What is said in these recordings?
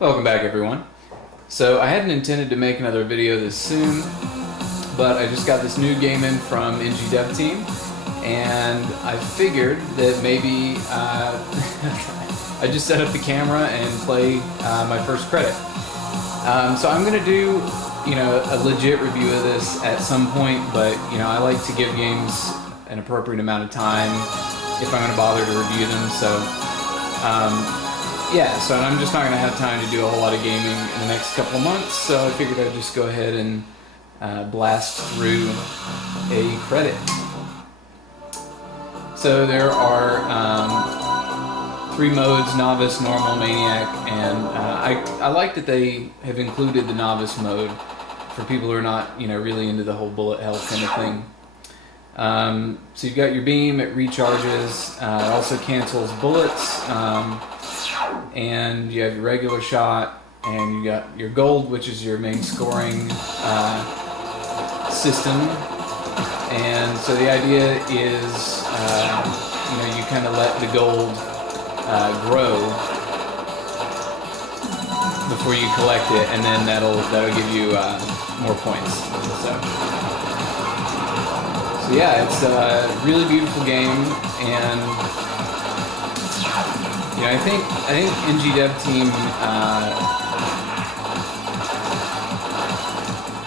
Welcome back, everyone. So I hadn't intended to make another video this soon, but I just got this new game in from NG Dev Team, and I figured that maybe I just set up the camera and play my first credit. So I'm gonna do, a legit review of this at some point, but I like to give games an appropriate amount of time if I'm gonna bother to review them. So. So I'm just not going to have time to do a whole lot of gaming in the next couple of months, so I figured I'd just go ahead and blast through a credit. So there are 3 modes: Novice, Normal, Maniac, and I like that they have included the Novice mode for people who are not, really into the whole bullet hell kind of thing. So you've got your beam, it recharges, it also cancels bullets, and you have your regular shot, and you got your gold, which is your main scoring system. And so the idea is, you kind of let the gold grow before you collect it, and then that'll give you more points. So yeah, it's a really beautiful game, and I think NG Dev Team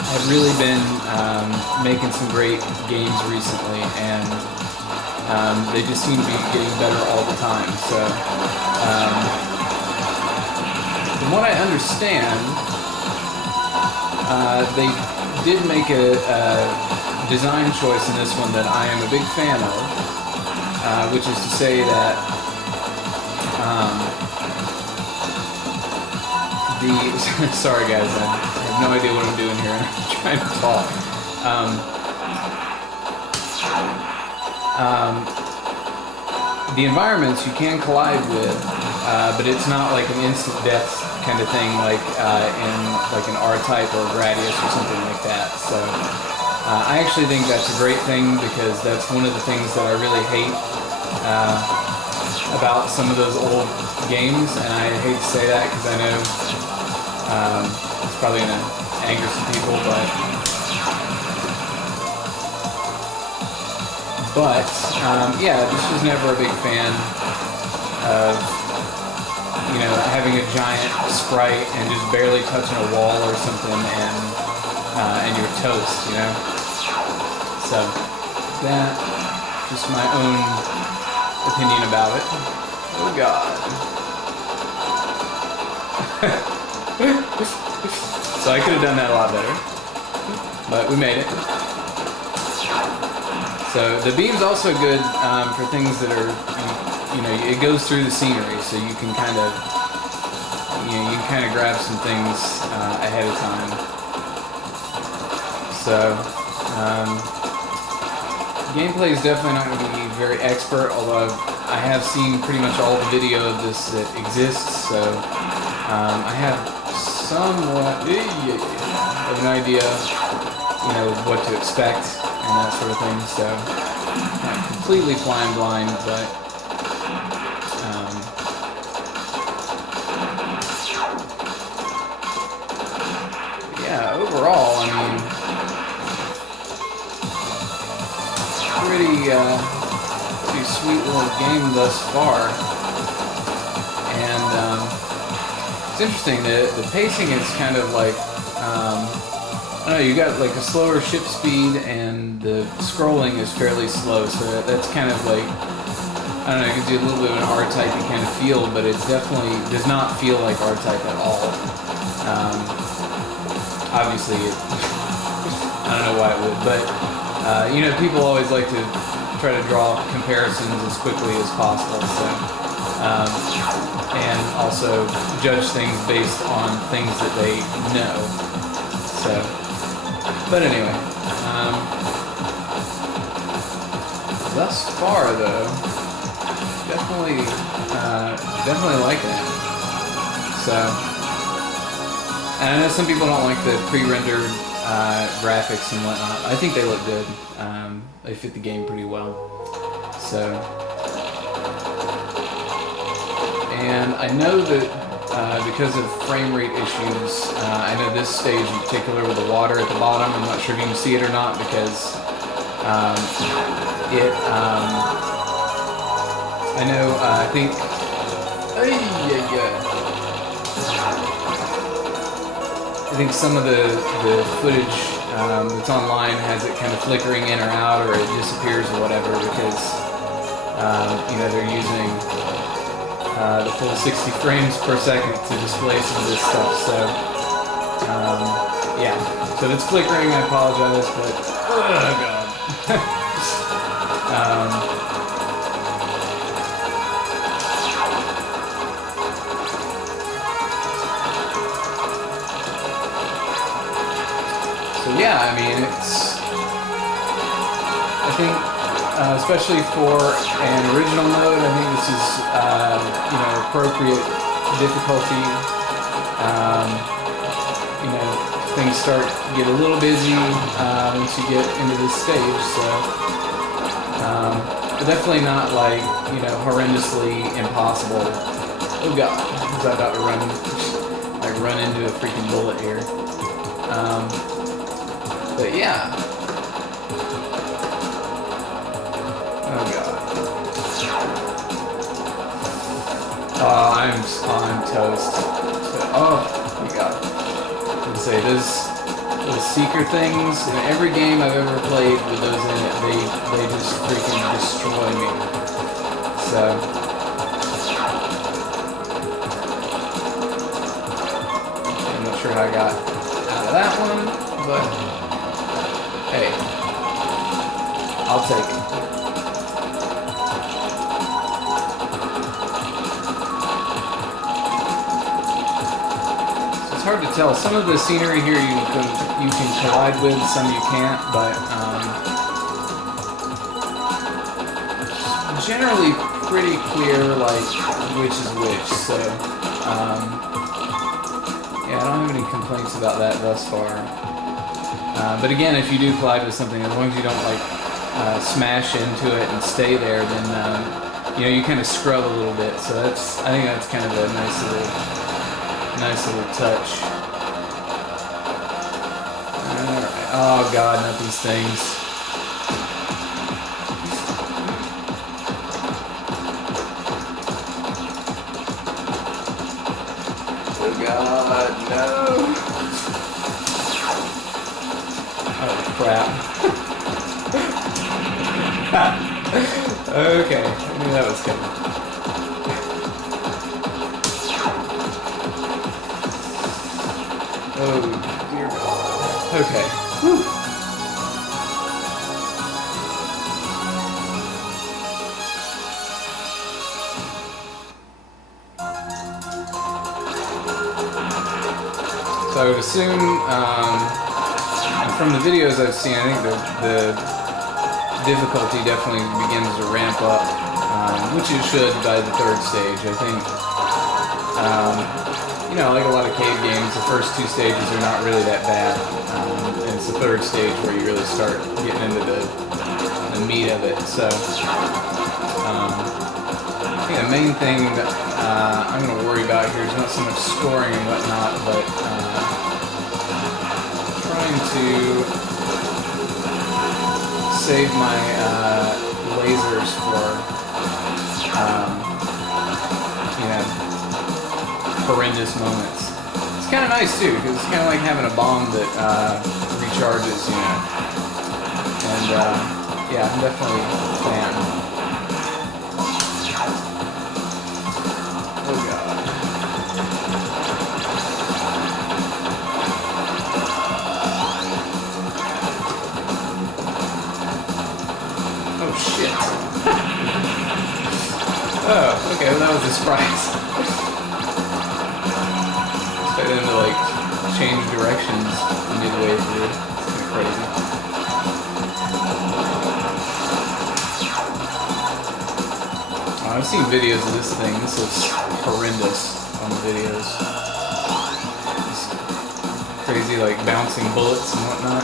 have really been making some great games recently, and they just seem to be getting better all the time. So from what I understand, they did make a design choice in this one that I am a big fan of, which is to say that sorry guys, I have no idea what I'm doing here. I'm trying to talk. The environments you can collide with, but it's not like an instant death kind of thing like in like an R-Type or Gradius or something like that. So I actually think that's a great thing, because that's one of the things that I really hate about some of those old games, and I hate to say that because I know it's probably going to anger some people, but just was never a big fan of having a giant sprite and just barely touching a wall or something, and you're toast, So that just my own opinion about it. Oh god. So I could have done that a lot better, but we made it. So the beam's also good for things that are, it goes through the scenery, so you can kind of, grab some things ahead of time. So gameplay is definitely not going to be very expert, although I have seen pretty much all the video of this that exists, so I have somewhat of an idea, what to expect and that sort of thing. So not completely flying blind, but overall, I mean, pretty sweet little game thus far, and it's interesting. The pacing is kind of like I don't know. You got like a slower ship speed, and the scrolling is fairly slow. So that's kind of like, I don't know. It gives you a little bit of an R-Type kind of feel, but it definitely does not feel like R-Type at all. Obviously, I don't know why it would, but people always like to try to draw comparisons as quickly as possible, so and also judge things based on things that they know. So, but anyway, thus far though, definitely like that. So. And I know some people don't like the pre-rendered graphics and whatnot. I think they look good. They fit the game pretty well. So, and I know that because of frame rate issues. I know this stage in particular with the water at the bottom, I'm not sure if you can see it or not because I know, I think, I think some of the footage that's online has it kind of flickering in or out, or it disappears or whatever because you know, they're using the full 60 frames per second to display some of this stuff. So yeah, so if it's flickering, I apologize, but oh god. So yeah, I mean, it's, I think, especially for an original mode, I think this is, you know, appropriate difficulty. You know, things start to get a little busy once you get into this stage, so, but definitely not like, you know, horrendously impossible. Oh god, because I'm about to run into a freaking bullet here. But yeah. Oh god. Oh, I'm toast. Oh my god. I would say those seeker things in every game I've ever played with those in it, they just freaking destroy me. So I'm not sure how I got out of that one, but hey, I'll take it. So it's hard to tell. Some of the scenery here you can collide with, some you can't, but generally pretty clear like which is which. So yeah, I don't have any complaints about that thus far. But again, if you do collide with something, as long as you don't like smash into it and stay there, then you know, you kind of scrub a little bit. So I think that's kind of a nice little touch. Alright. Oh god, not these things. Oh god, no. Oh crap. Okay, I knew that was coming. Oh dear god. Okay. Whew. So I would assume, and from the videos I've seen, I think the difficulty definitely begins to ramp up, which it should by the third stage. I think, you know, like a lot of cave games, the first two stages are not really that bad. And it's the third stage where you really start getting into the meat of it. So I think the main thing that I'm going to worry about here is not so much scoring and whatnot, but trying to save my lasers for, you know, horrendous moments. It's kind of nice too, because it's kind of like having a bomb that recharges, you know. And yeah, I'm definitely a fan. Oh god. Oh shit. Oh, okay, well, that was a surprise. Expected him to like change directions midway through. It's kind of crazy. I've seen videos of this thing. This looks horrendous on the videos. This crazy like bouncing bullets and whatnot.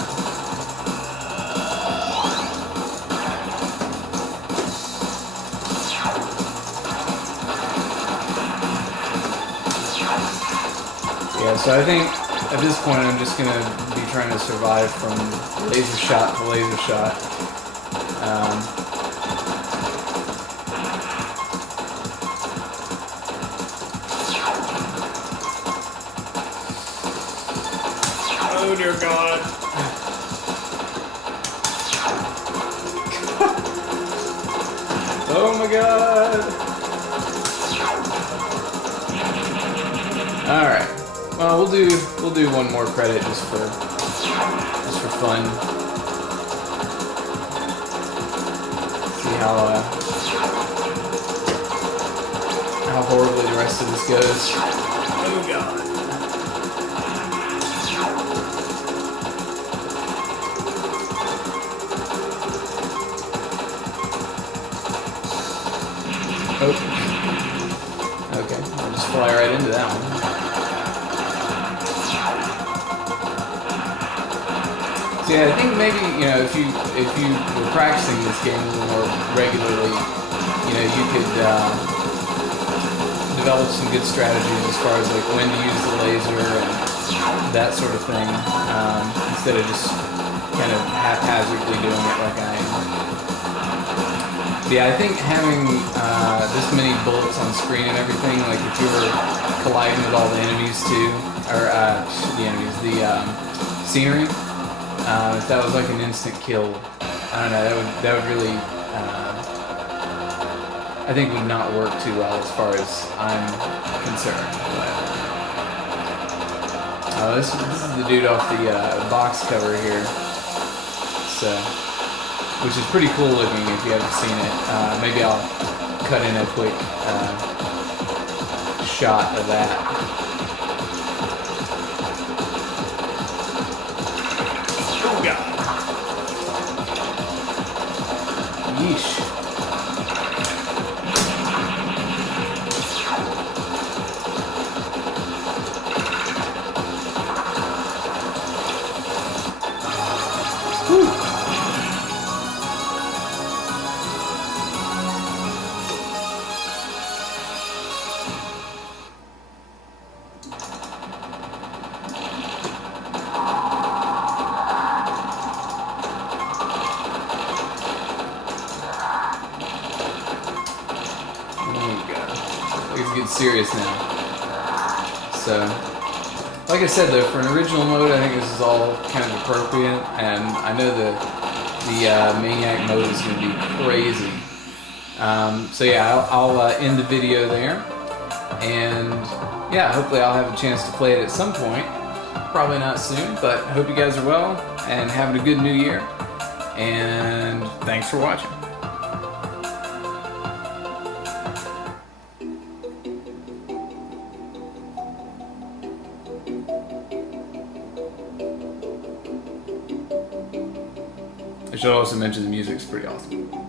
So I think at this point I'm just gonna be trying to survive from laser shot to laser shot. Oh dear God. Oh my God. Alright. Well, we'll do one more credit just for fun. See how horribly the rest of this goes. Oh God. Oh. Okay, I'll just fly right into that one. So yeah, I think maybe, if you were practicing this game a little more regularly, you could develop some good strategies as far as like when to use the laser and that sort of thing, instead of just kind of haphazardly doing it like I am. Yeah, I think having this many bullets on screen and everything, like if you were colliding with all the enemies too, or the scenery, if that was like an instant kill, I don't know, that would really, I think would not work too well as far as I'm concerned. But, this is the dude off the box cover here, so. Which is pretty cool looking if you haven't seen it. Maybe I'll cut in a quick shot of that. Oh God. Yeesh. Whew. It's getting serious now. So, like I said though, for an original mode, I think this is all kind of appropriate, and I know the Maniac mode is going to be crazy. So yeah, I'll end the video there, and yeah, hopefully I'll have a chance to play it at some point. Probably not soon, but I hope you guys are well and having a good new year, and thanks for watching. I should also mention the music's pretty awesome.